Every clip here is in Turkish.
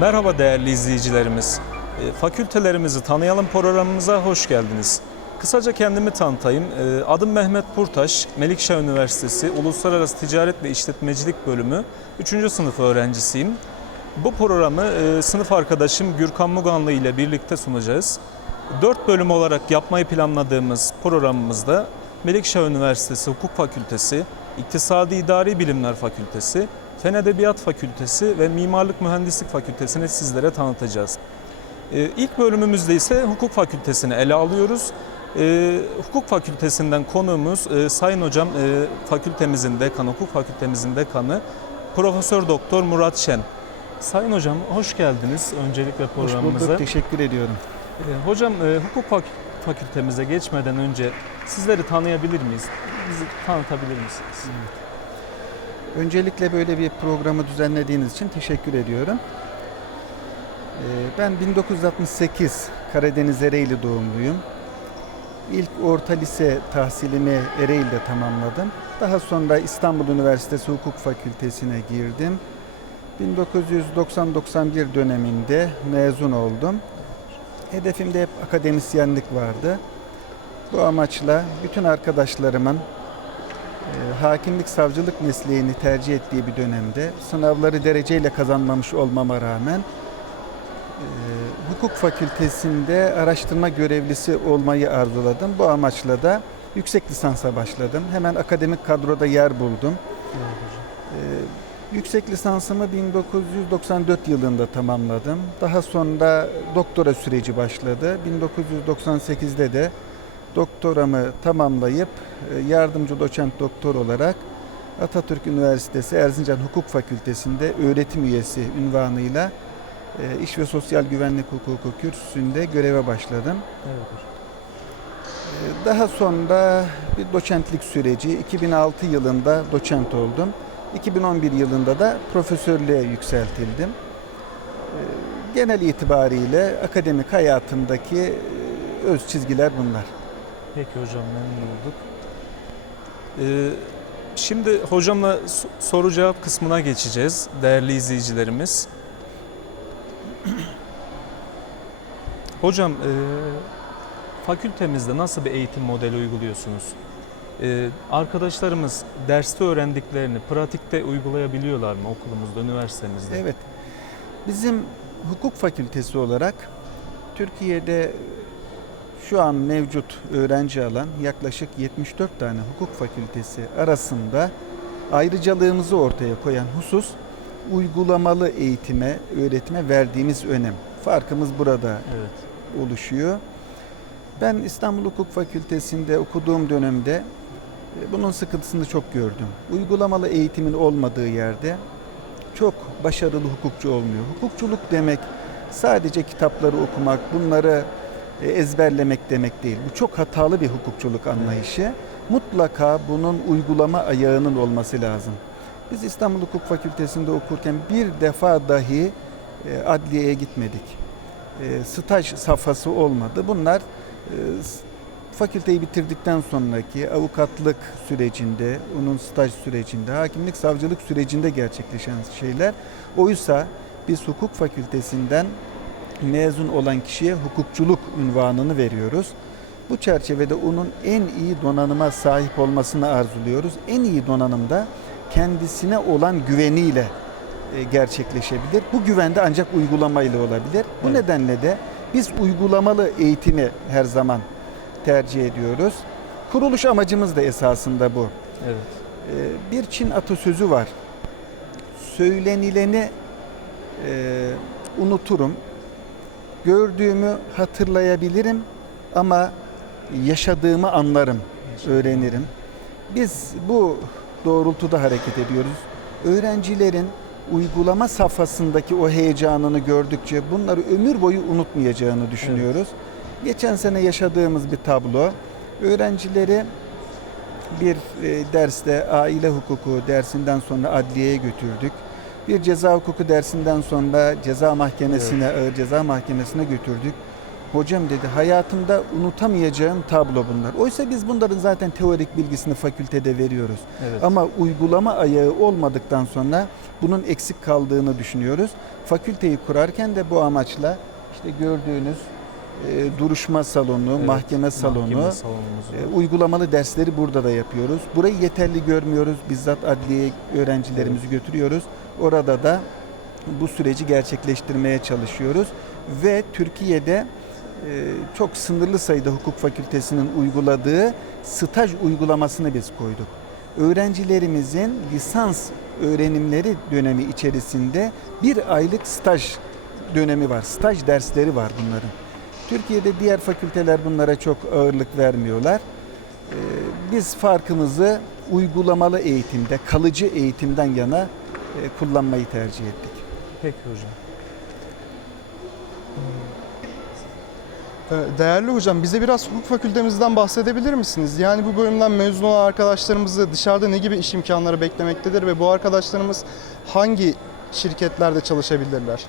Merhaba değerli izleyicilerimiz. E, Fakültelerimizi tanıyalım programımıza hoş geldiniz. Kısaca kendimi tanıtayım. E, Adım Mehmet Purtaş, Melikşah Üniversitesi Uluslararası Ticaret ve İşletmecilik Bölümü 3. sınıf öğrencisiyim. Bu programı e, sınıf arkadaşım Gürkan Muganlı ile birlikte sunacağız. 4 bölüm olarak yapmayı planladığımız programımızda Melikşah Üniversitesi Hukuk Fakültesi, İktisadi İdari Bilimler Fakültesi, Fen Edebiyat Fakültesi ve Mimarlık Mühendislik Fakültesini sizlere tanıtacağız. Ee, İlk bölümümüzde ise hukuk fakültesini ele alıyoruz. Ee, hukuk fakültesinden konuğumuz e, Sayın Hocam e, fakültemizin dekanı, hukuk fakültemizin dekanı Profesör Doktor Murat Şen. Sayın Hocam hoş geldiniz öncelikle Hoş programımıza. bulduk, teşekkür ediyorum. Ee, Hocam e, hukuk fak- fakültemize geçmeden önce sizleri tanıyabilir miyiz? Bizi tanıtabilir misiniz? Öncelikle böyle bir programı düzenlediğiniz için teşekkür ediyorum. Ee, Ben 1968 Karadeniz Ereğli doğumluyum. İlk orta lise tahsilimi Ereğli'de tamamladım. Daha sonra İstanbul Üniversitesi Hukuk Fakültesine girdim. 1990-91 döneminde mezun oldum. Hedefimde hep akademisyenlik vardı. Bu amaçla bütün arkadaşlarımın hakimlik savcılık mesleğini tercih ettiği bir dönemde sınavları dereceyle kazanmamış olmama rağmen e, hukuk fakültesinde araştırma görevlisi olmayı arzuladım. Bu amaçla da yüksek lisansa başladım. Hemen akademik kadroda yer buldum. E, yüksek lisansımı 1994 yılında tamamladım. Daha sonra doktora süreci başladı. 1998'de de doktoramı tamamlayıp e, yardımcı doçent doktor olarak Atatürk Üniversitesi Erzincan Hukuk Fakültesi'nde öğretim üyesi ünvanıyla e, İş ve Sosyal Güvenlik Hukuku kürsüsünde göreve başladım. Evet. E, Daha sonra bir doçentlik süreci 2006 yılında doçent oldum. 2011 yılında da profesörlüğe yükseltildim. Genel itibariyle akademik hayatımdaki öz çizgiler bunlar. Peki hocam memnun olduk. Ee, şimdi hocamla so- soru cevap kısmına geçeceğiz değerli izleyicilerimiz. Hocam e, fakültemizde nasıl bir eğitim modeli uyguluyorsunuz? E, arkadaşlarımız derste öğrendiklerini pratikte uygulayabiliyorlar mı okulumuzda, üniversitemizde? Evet. Bizim hukuk fakültesi olarak Türkiye'de şu an mevcut öğrenci alan yaklaşık 74 tane hukuk fakültesi arasında ayrıcalığımızı ortaya koyan husus uygulamalı eğitime, öğretime verdiğimiz önem. Farkımız burada Evet. oluşuyor. Ben İstanbul Hukuk Fakültesi'nde okuduğum dönemde e, bunun sıkıntısını çok gördüm. Uygulamalı eğitimin olmadığı yerde çok başarılı hukukçu olmuyor. Hukukçuluk demek sadece kitapları okumak, bunları ezberlemek demek değil. Bu çok hatalı bir hukukçuluk anlayışı. Mutlaka bunun uygulama ayağının olması lazım. Biz İstanbul Hukuk Fakültesi'nde okurken bir defa dahi e, adliyeye gitmedik. E, staj safhası olmadı. Bunlar e, fakülteyi bitirdikten sonraki avukatlık sürecinde, onun staj sürecinde, hakimlik savcılık sürecinde gerçekleşen şeyler. Oysa biz hukuk fakültesinden mezun olan kişiye hukukçuluk unvanını veriyoruz. Bu çerçevede onun en iyi donanıma sahip olmasını arzuluyoruz. En iyi donanım da kendisine olan güveniyle e, gerçekleşebilir. Bu güvende ancak uygulamayla olabilir. Bu Evet. nedenle de biz uygulamalı eğitimi her zaman tercih ediyoruz. Kuruluş amacımız da esasında bu. Evet. Ee, Bir Çin atasözü var. Söylenileni e, unuturum. Gördüğümü hatırlayabilirim ama yaşadığımı anlarım, öğrenirim. Biz bu doğrultuda hareket ediyoruz. Öğrencilerin uygulama safhasındaki o heyecanını gördükçe bunları ömür boyu unutmayacağını düşünüyoruz. Geçen sene yaşadığımız bir tablo. Öğrencileri bir e, derste aile hukuku dersinden sonra adliyeye götürdük. Bir ceza hukuku dersinden sonra ceza mahkemesine, ağır ceza mahkemesine götürdük. Hocam dedi hayatımda unutamayacağım tablo bunlar. Oysa biz bunların zaten teorik bilgisini fakültede veriyoruz. Evet. Ama uygulama ayağı olmadıktan sonra bunun eksik kaldığını düşünüyoruz. Fakülteyi kurarken de bu amaçla işte gördüğünüz e, duruşma salonu, Evet, mahkeme salonu, Mahkeme e, uygulamalı dersleri burada da yapıyoruz. Burayı yeterli görmüyoruz. Bizzat adliye öğrencilerimizi götürüyoruz. Orada da bu süreci gerçekleştirmeye çalışıyoruz ve Türkiye'de e, çok sınırlı sayıda hukuk fakültesinin uyguladığı staj uygulamasını biz koyduk. Öğrencilerimizin lisans öğrenimleri dönemi içerisinde bir aylık staj dönemi var. Staj dersleri var bunların. Türkiye'de diğer fakülteler bunlara çok ağırlık vermiyorlar. Ee, Biz farkımızı uygulamalı eğitimde, kalıcı eğitimden yana e, kullanmayı tercih ettik. Peki hocam. Ee, Değerli hocam bize biraz hukuk fakültemizden bahsedebilir misiniz? Yani bu bölümden mezun olan arkadaşlarımızı dışarıda ne gibi iş imkanları beklemektedir ve bu arkadaşlarımız hangi şirketlerde çalışabilirler?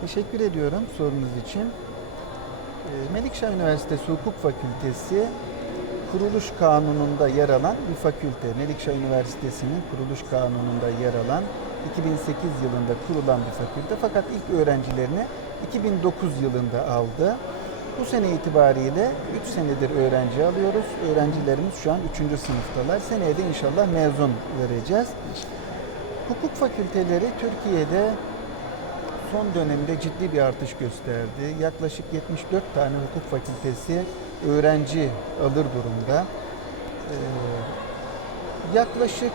Teşekkür ediyorum sorunuz için. Ee, Melikşah Üniversitesi Hukuk Fakültesi kuruluş kanununda yer alan bir fakülte. Melikşah Üniversitesi'nin kuruluş kanununda yer alan 2008 yılında kurulan bir fakülte fakat ilk öğrencilerini 2009 yılında aldı. Bu sene itibariyle 3 senedir öğrenci alıyoruz. Öğrencilerimiz şu an 3. sınıftalar. Seneye de inşallah mezun vereceğiz. Hukuk fakülteleri Türkiye'de son dönemde ciddi bir artış gösterdi. Yaklaşık 74 tane hukuk fakültesi öğrenci alır durumda. Ee, yaklaşık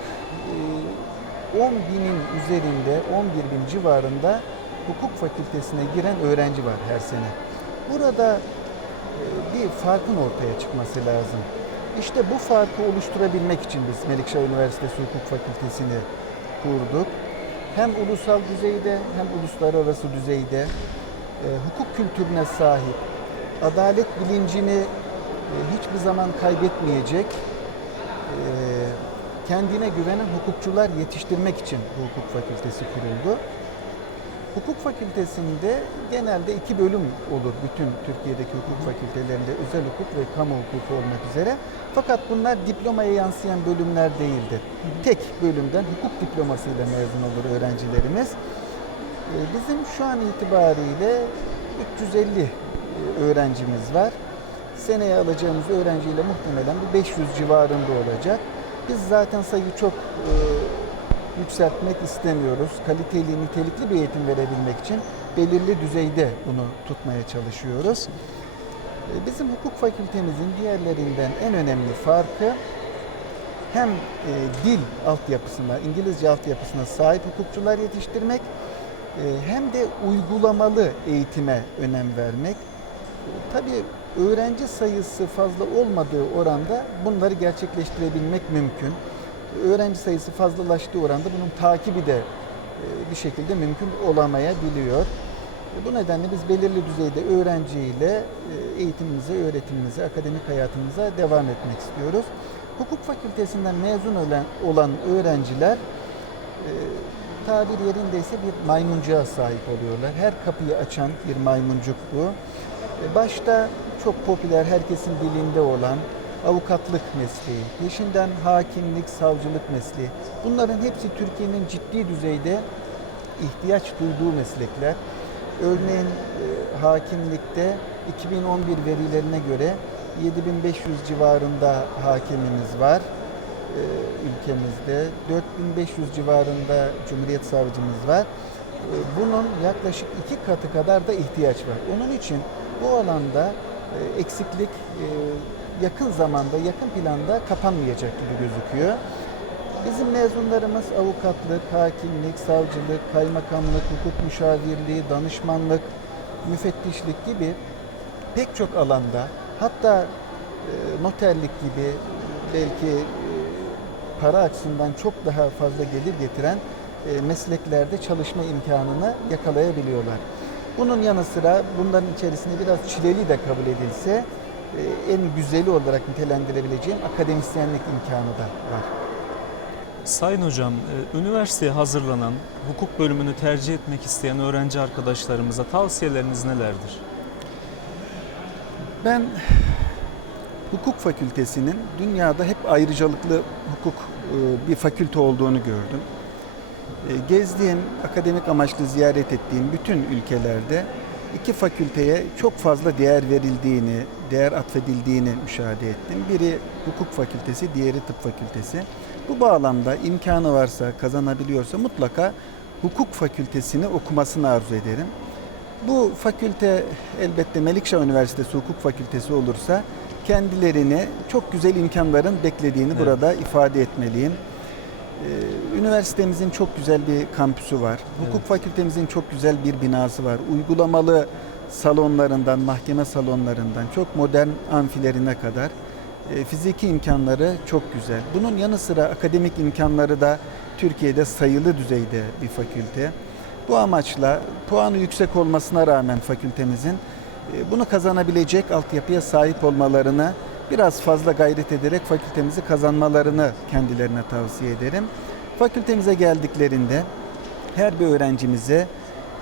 e, 10 binin üzerinde, 11 bin civarında hukuk fakültesine giren öğrenci var her sene. Burada e, bir farkın ortaya çıkması lazım. İşte bu farkı oluşturabilmek için biz Melikşah Üniversitesi Hukuk Fakültesini kurduk hem ulusal düzeyde hem uluslararası düzeyde e, hukuk kültürüne sahip, adalet bilincini e, hiçbir zaman kaybetmeyecek, e, kendine güvenen hukukçular yetiştirmek için bu hukuk fakültesi kuruldu. Hukuk fakültesinde genelde iki bölüm olur bütün Türkiye'deki hukuk fakültelerinde özel hukuk ve kamu hukuku olmak üzere. Fakat bunlar diplomaya yansıyan bölümler değildir. Tek bölümden hukuk diplomasıyla mezun olur öğrencilerimiz. Ee, Bizim şu an itibariyle 350 e, öğrencimiz var. Seneye alacağımız öğrenciyle muhtemelen bu 500 civarında olacak. Biz zaten sayıyı çok e, yükseltmek istemiyoruz. Kaliteli, nitelikli bir eğitim verebilmek için belirli düzeyde bunu tutmaya çalışıyoruz. E, Bizim hukuk fakültemizin diğerlerinden en önemli farkı hem e, dil altyapısına, İngilizce altyapısına sahip hukukçular yetiştirmek e, hem de uygulamalı eğitime önem vermek. Tabii öğrenci sayısı fazla olmadığı oranda bunları gerçekleştirebilmek mümkün. Öğrenci sayısı fazlalaştığı oranda bunun takibi de e, bir şekilde mümkün olamayabiliyor. E, Bu nedenle biz belirli düzeyde öğrenciyle e, eğitimimize, öğretimimize, akademik hayatımıza devam etmek istiyoruz. Hukuk fakültesinden mezun olan, öğrenciler tabir yerindeyse bir maymuncuğa sahip oluyorlar. Her kapıyı açan bir maymuncuk bu. E, Başta çok popüler, herkesin dilinde olan avukatlık mesleği, peşinden hakimlik, savcılık mesleği. Bunların hepsi Türkiye'nin ciddi düzeyde ihtiyaç duyduğu meslekler. Örneğin e, hakimlikte 2011 verilerine göre 7500 civarında hakimimiz var e, ülkemizde. 4500 civarında Cumhuriyet Savcımız var. Bunun yaklaşık iki katı kadar da ihtiyaç var. Onun için bu alanda e, eksiklik e, yakın zamanda, yakın planda kapanmayacak gibi gözüküyor. Bizim mezunlarımız avukatlık, hakimlik, savcılık, kaymakamlık, hukuk müşavirliği, danışmanlık, müfettişlik gibi pek çok alanda hatta e, noterlik gibi belki para açısından çok daha fazla gelir getiren mesleklerde çalışma imkanını yakalayabiliyorlar. Bunun yanı sıra bunların içerisinde biraz çileli de kabul edilse e, en güzeli olarak nitelendirebileceğim akademisyenlik imkanı da var. Sayın hocam, e, üniversiteye hazırlanan, hukuk bölümünü tercih etmek isteyen öğrenci arkadaşlarımıza tavsiyeleriniz nelerdir? Ben hukuk fakültesinin dünyada hep ayrıcalıklı hukuk e, bir fakülte olduğunu gördüm. E, Gezdiğim, akademik amaçlı ziyaret ettiğim bütün ülkelerde iki fakülteye çok fazla değer verildiğini, değer atfedildiğini müşahede ettim. Biri hukuk fakültesi, diğeri tıp fakültesi. Bu bağlamda imkanı varsa, kazanabiliyorsa mutlaka hukuk fakültesini okumasını arzu ederim. Bu fakülte elbette Melikşah Üniversitesi Hukuk Fakültesi olursa kendilerini çok güzel imkanların beklediğini Evet. burada ifade etmeliyim. Ee, Üniversitemizin çok güzel bir kampüsü var. Hukuk Evet. fakültemizin çok güzel bir binası var. Uygulamalı salonlarından, mahkeme salonlarından çok modern amfilerine kadar e, fiziki imkanları çok güzel. Bunun yanı sıra akademik imkanları da Türkiye'de sayılı düzeyde bir fakülte. Bu amaçla puanı yüksek olmasına rağmen fakültemizin e, bunu kazanabilecek altyapıya sahip olmalarını biraz fazla gayret ederek fakültemizi kazanmalarını kendilerine tavsiye ederim. Fakültemize geldiklerinde her bir öğrencimize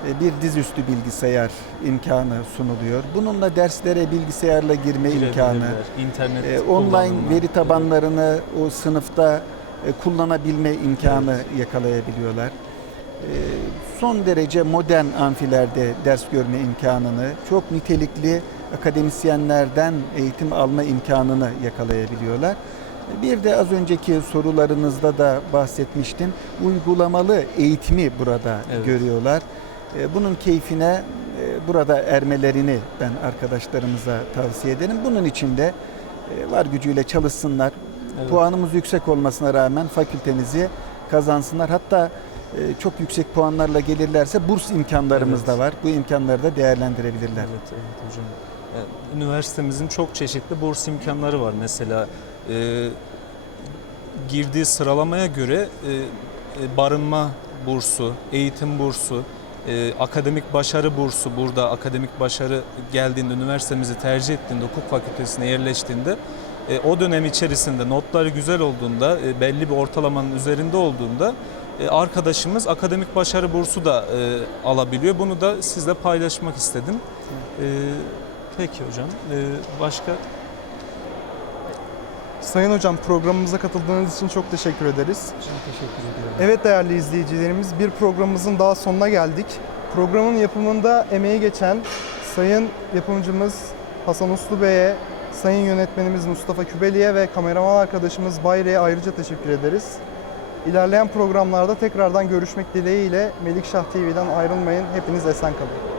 e, bir dizüstü bilgisayar imkanı sunuluyor. Bununla derslere bilgisayarla girme imkanı, internet e, online veri tabanlarını o sınıfta e, kullanabilme imkanı yakalayabiliyorlar. E, Son derece modern amfilerde ders görme imkanını, çok nitelikli akademisyenlerden eğitim alma imkanını yakalayabiliyorlar. Bir de az önceki sorularınızda da bahsetmiştim. Uygulamalı eğitimi burada Evet. görüyorlar. E, Bunun keyfine e, burada ermelerini ben arkadaşlarımıza tavsiye ederim. Bunun için de e, var gücüyle çalışsınlar. Evet. Puanımız yüksek olmasına rağmen fakültemizi kazansınlar. Hatta çok yüksek puanlarla gelirlerse burs imkanlarımız Evet. da var. Bu imkanları da değerlendirebilirler. Evet, evet hocam. Üniversitemizin çok çeşitli burs imkanları var. Mesela e, girdiği sıralamaya göre e, e, barınma bursu, eğitim bursu, e, akademik başarı bursu burada akademik başarı geldiğinde üniversitemizi tercih ettiğinde hukuk fakültesine yerleştiğinde e, o dönem içerisinde notları güzel olduğunda e, belli bir ortalamanın üzerinde olduğunda e, arkadaşımız akademik başarı bursu da e, alabiliyor. Bunu da sizle paylaşmak istedim. E, peki hocam. E, başka Sayın Hocam programımıza katıldığınız için çok teşekkür ederiz. Çok teşekkür ederim. Evet değerli izleyicilerimiz bir programımızın daha sonuna geldik. Programın yapımında emeği geçen Sayın yapımcımız Hasan Uslu Bey'e, Sayın yönetmenimiz Mustafa Kübeli'ye ve kameraman arkadaşımız Bayre'ye ayrıca teşekkür ederiz. İlerleyen programlarda tekrardan görüşmek dileğiyle Melikşah TV'den ayrılmayın. Hepiniz esen kalın.